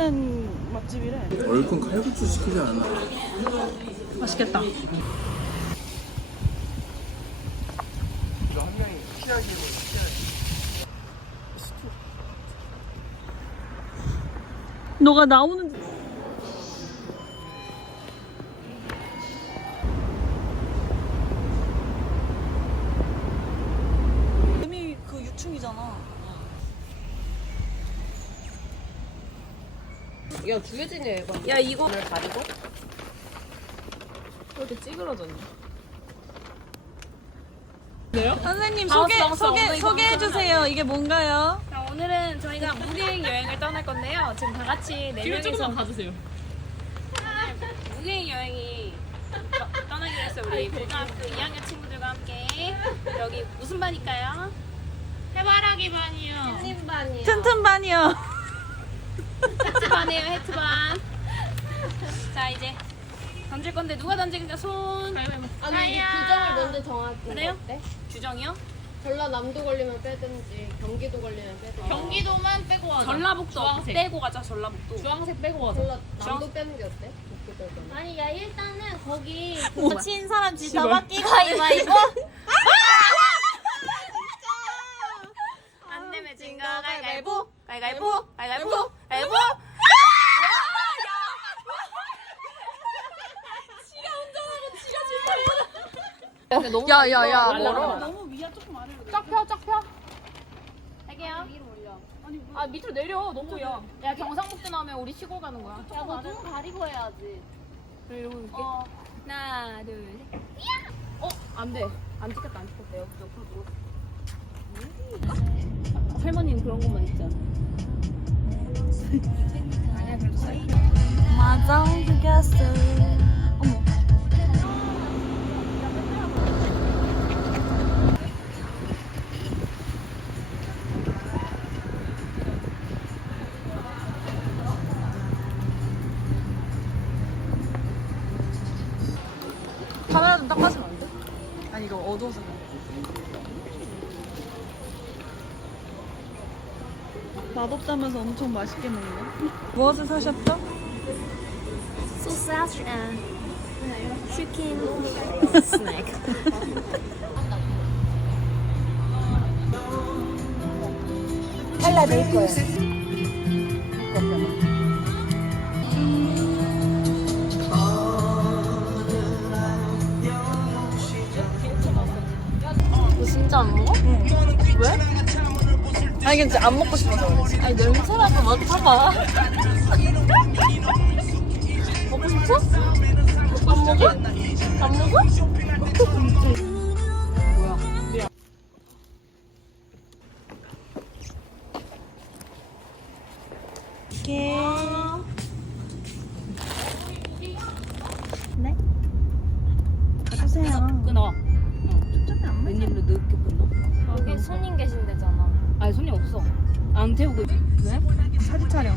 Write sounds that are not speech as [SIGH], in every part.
오래된 맛집이래. 얼큰 칼국수 시키지 않았나? 맛있겠다. 너가 나오는 야 주혜진이 앨범 야 이거 오늘 가지고 이렇게 찌그러졌냐? 선생님 나왔어, 소개 나왔어. 소개 엉덩이 소개해 주세요. 이게 뭔가요? 자, 오늘은 저희가 무계획 여행을 떠날 건데요. 지금 다 같이 네 뒤를 명이서 조금만 봐주세요. 무계획 여행이 떠- 떠나기로 했어요. 우리 고등학교 2학년 친구들과 함께 여기 무슨 반일까요? 해바라기 반이요. 튼튼반이요. [LAUGHS] 해트반이에요. 해트반. [LAUGHS] 자 이제 던질 건데 누가 던질까? 손. 아니 우리 아야. 규정을 먼저 정할게요 그래요? 어때? 주정이요? 전라남도 걸리면 빼든지 경기도 걸리면 빼든지 경기도만 빼고 하자. 전라북도 주황색. 빼고 가자. 전라북도. 주황색 빼고 하자. 전라남도 빼는 게 어때? 아니 야 일단은 거기 친 사람 진짜 시발. 바뀌 가위바위보. 안 내면 진거 가위가위보 가위가위보 가위가위보 야야야 멀어. 너무 위야 조금 아래로 쫙 펴, 쫙 펴. 할게요. 아 밑으로 내려. 너무 야. 야 경상북도 나오면 우리 시골 가는 거야. 야, 너 눈 가리고 해야지. 그래 이러고 이렇게. 어, 하나, 둘, 셋. 어, 안 돼. 안 찍혔다, 안 찍혔다. 여기 옆으로 누워. 할머니는 그런 것만 있잖아. [LAUGHS] 살. 맞아 그겼어. 맛없다면서 엄청 맛있게 먹네. 무엇을 사셨죠? 소세지 앤 치킨 스낵. 너 아니 근데 안 먹고 싶어서 그러지. 아니 냄새라도 맡아봐. 먹고 싶어? 안 먹어? 안 먹어? 이게 아 아니 손님 없어. 안 태우고. 왜? 사진 촬영.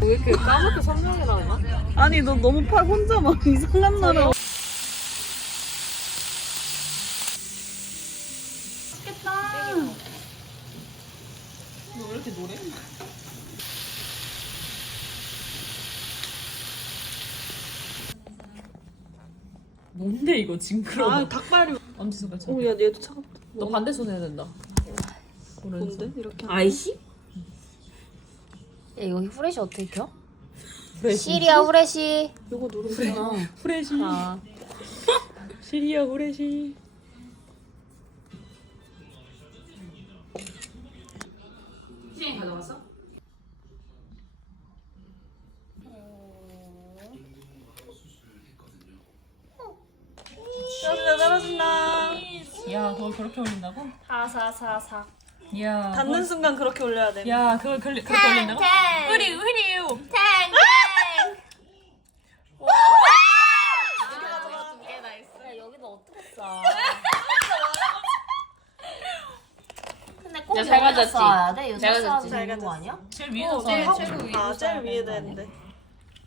왜 이렇게 까맣게 설명이라 하나? 아니 너 너무 팔 혼자 막 [LAUGHS] 이상한 나라. 너왜 이렇게 노래? 뭔데 이거 징그러워. 아 닭발이. 엄지 손가락. 차. 오야 얘도 차갑다. 너 반대 손 해야 된다. 뭔데 이렇게? 하는 아이씨? 야 이거 후레쉬 어떻게 켜? 시리아 후레쉬 거? 요거 누르면 프레시. 아 [LAUGHS] 시리아 후레시. 시행 가져왔어? 떨어진다 떨어진다. 야, 그걸 그렇게 올린다고? 사사사사. 야. 닿는 순간 그렇게 올려야 돼. 야, 그걸 그렇게 그렇게. 야 여기도 어떻게 싸? 근데 야, 꼭잘 여기다 가졌지? 싸야 돼? 잘 여기다 가졌지? 되는 잘거 아니야? 제일 위에서 어, 써. 제일 최고 위로 아 써야 제일 위에 되는데. 되는데.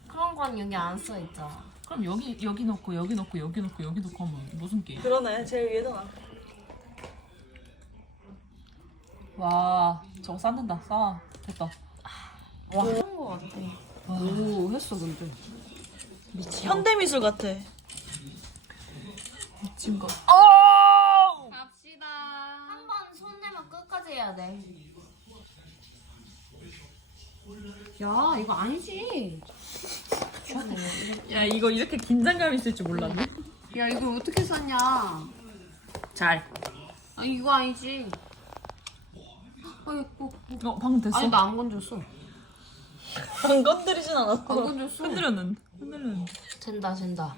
그런 건 여기 안 써 있잖아 그럼 여기 여기 넣고 여기 넣고 여기 넣고 여기 넣고 하면 무슨 게임? 그러네 제일 위에다 놔. 와, 저거 쌓는다. 쌓아. 됐다. 그런 거 같아. 오 했어 근데. 현대 미술 같아. 미친 거. 갑시다. 한 번 손대면 끝까지 해야 돼. 야 이거 아니지. [LAUGHS] 야 이거 이렇게 긴장감 있을 줄 몰랐네. 야 이걸 어떻게 썼냐. 잘. 아 이거 아니지. 뭐, 어 방금 됐어. 아니 나 안 건졌어. 안 건드리진 않았어. 안 건졌어. 흔들렸는. 흔들렸는. 된다 된다.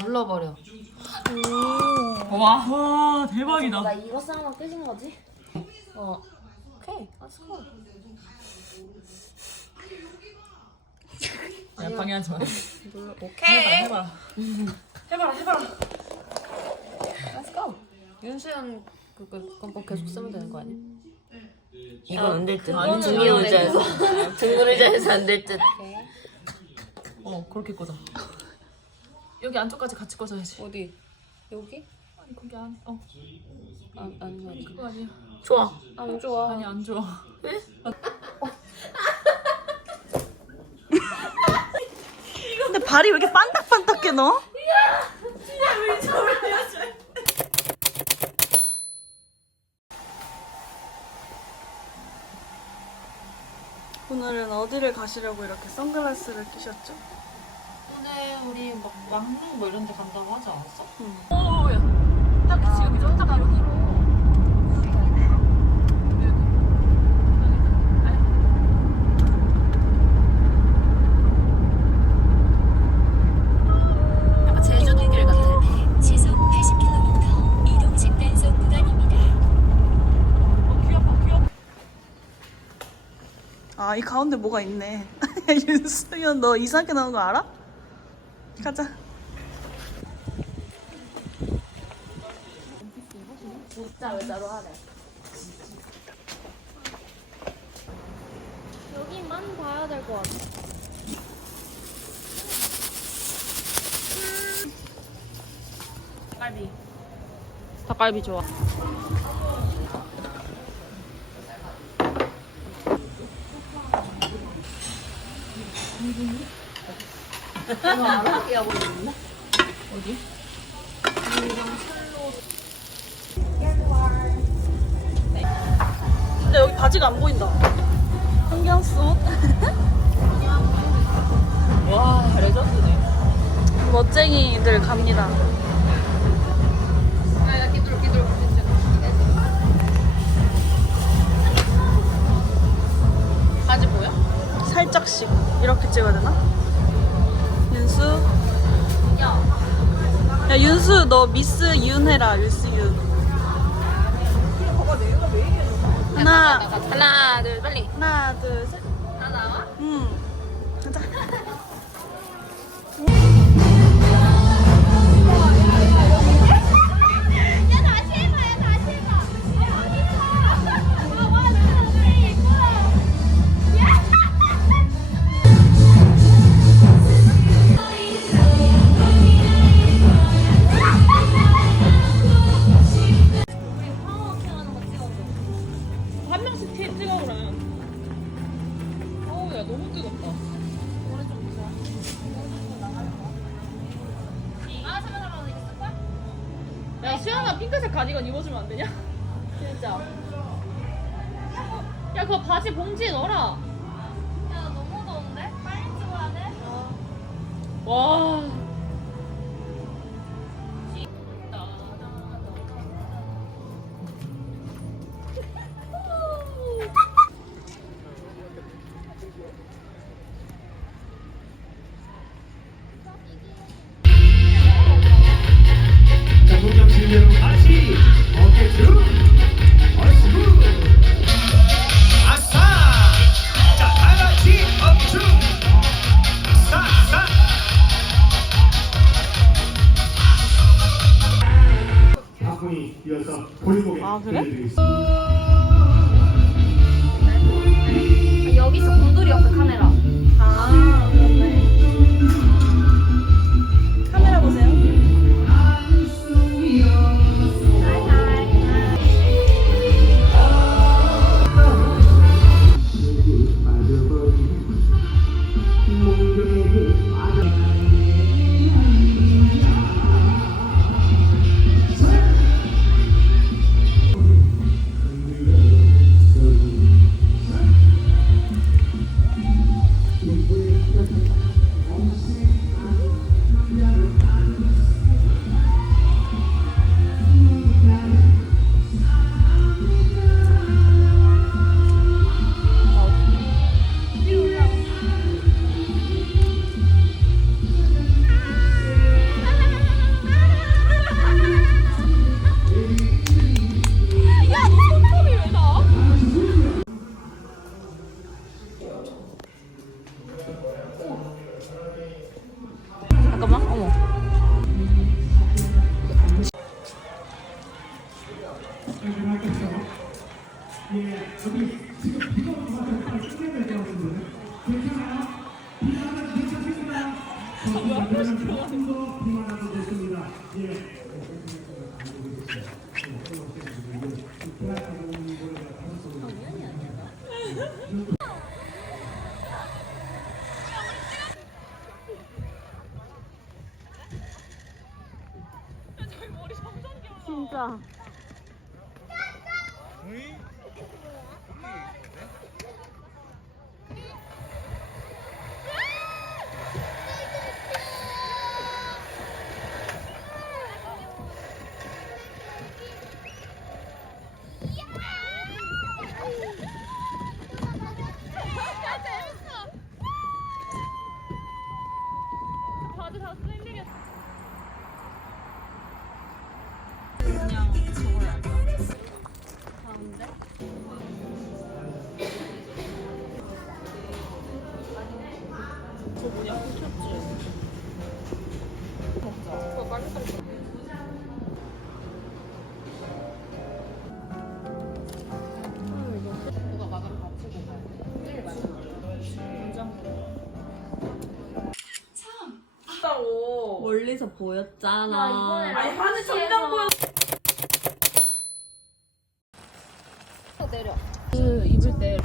눌러버려. 와, 와 대박이다. 나 이거 싸면 끝인 거지? 어. 오케이. Let's go. 야 방해하지 마. 오케이. 해봐라. 해봐라 해봐라. Let's go. 윤수연 그거 껌뻑 계속 쓰면 되는 거 아니야? 이건 안 될 듯. 아니, 등의 의자에서. 등근 의자에서 안 될 듯. 어 그렇게 꽂아. [LAUGHS] 여기 안쪽까지 같이 꽂아야지. 어디? 여기? 아니 거기 안. 어아 아니 아니. 그거 아니야. 좋아. 안 좋아. 아니 안 좋아. [LAUGHS] 근데 발이 왜 이렇게 반딱반딱해 너? 오늘은 어디를 가시려고 이렇게 선글라스를 끼셨죠? 오늘 우리 막 왕릉 뭐 이런 데 간다고 하지 않았어? 응. 오 야. 딱 지금 이딱 여기로. 제주도길 같아. 시속 80km 이동식 단속 구간입니다. 아, 이 가운데 뭐가 있네. [LAUGHS] 윤수연, 너 이상하게 나온 거 알아? 가자. 진짜 의자로 하래. 여기만 봐야 될 것 같아. 닭갈비 좋아. 근데 여기 바지가 안 보인다. 신경 써. 와 레전드네. 멋쟁이들 갑니다. 너 미스 윤 해라 윤수 윤. 하나 하나 둘 빨리. 하나 둘 셋. 진짜. 멀리서 보였잖아. 아니 하늘 점점 보여. 내려. 그 입을 때.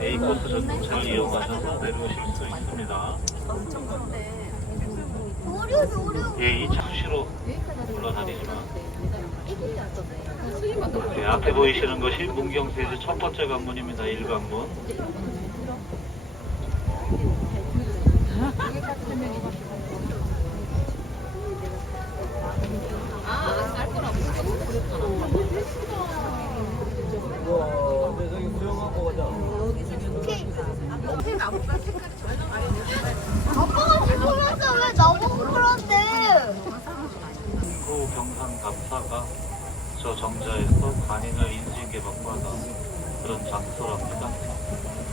A 코스 전차를 이용하셔서 내려오실 수 있습니다. 예, 2차 수시로 물러다니지만 네, 앞에 보이시는 것이 문경세제 첫 번째 관문입니다. 1관문. 아빠가 시끄러워서 왜 나보고 그런데? 후 경상 감사가 저 정자에서 관인을 인수인계받고 하던 그런 장소랍니다.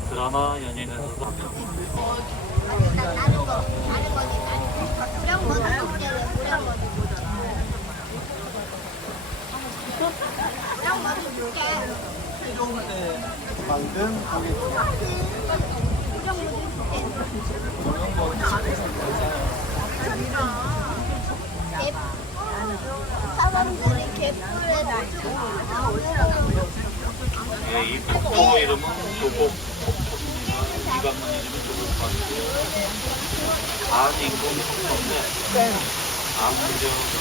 드라마 연인에서도 아니 나 다른 거 다른 거지 다른 거. 무령 먼저 볼게 왜 무령 먼저 볼게. 무령 먼저 볼게. 만든 개뿔에 나오고 예, 이 폭포 이름은 폭포입니다. 이 관문 이름은 조곡관이고요. 반인공 폭포인데 아무려 멋진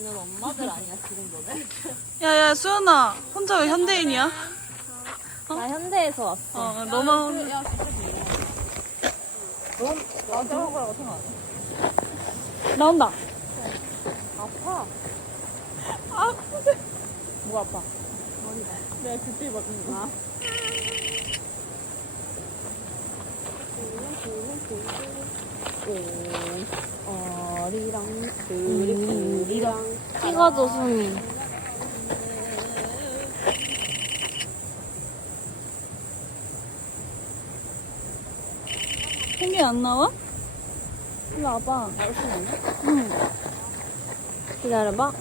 엄마들 아니야 지금 너네? 야야 수연아 혼자 왜 현대인이야? 나 현대에서 왔어. 어 너만 나온다. 아파. 뭐 아파? 내가 그때 맞은 거. 어리랑 우리랑 찍어줘 수미. 홍이 안 나와? 일로 와봐. 응. 기다려봐.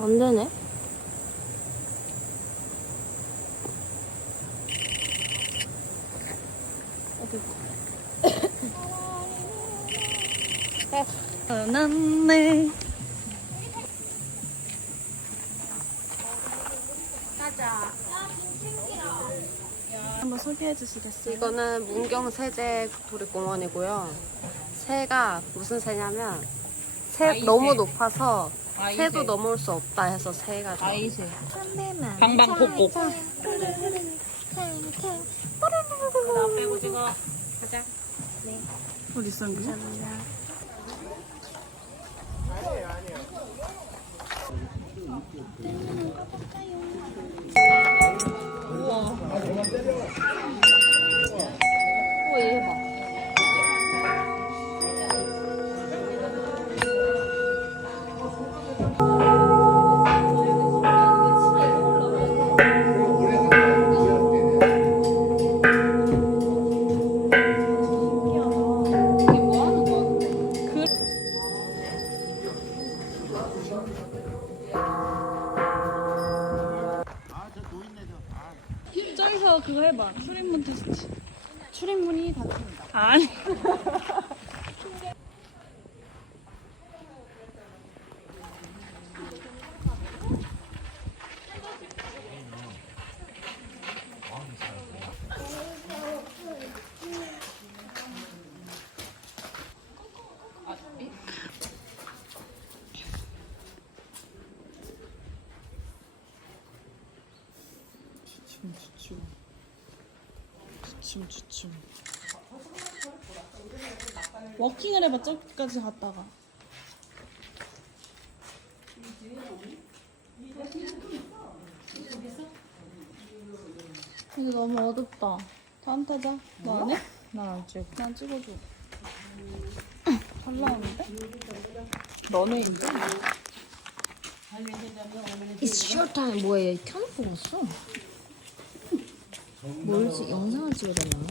안 되네. 난네. 한번 소개해 주시겠어요? 이거는 문경 세제 도립공원이고요. 새가 무슨 새냐면 새 너무 높아서 새도 넘을 수 없다 해서 새가 아이새. 방방곡곡. 우리 쌍 기 저기서 주춤 주춤. 워킹을 해봐 저기까지 갔다가 이거 너무 어둡다 다음 타자 너 안 해? 난안 찍어. 난 찍어줘 잘 나오는데? 너네 이제 이 쇼타임 뭐예요? 켜놓고 갔어? 뭘 찍, 영상을 찍어야 되나?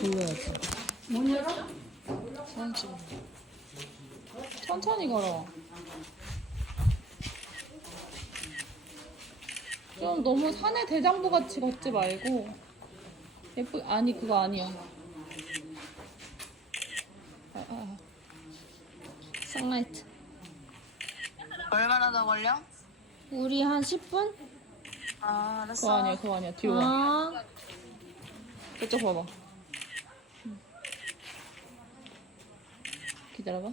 돌려야지. 사진 찍어 천천히 걸어 좀 너무 산의 대장부 같이 걷지 말고 예쁘 아니 그거 아니야 아, 아. 선라이트. 얼마나 더 걸려? 우리 한 10분? 아, 알았어. 그거 아니야 그거 아니야 뒤로 와 아, 저쪽 봐봐 응. 기다려봐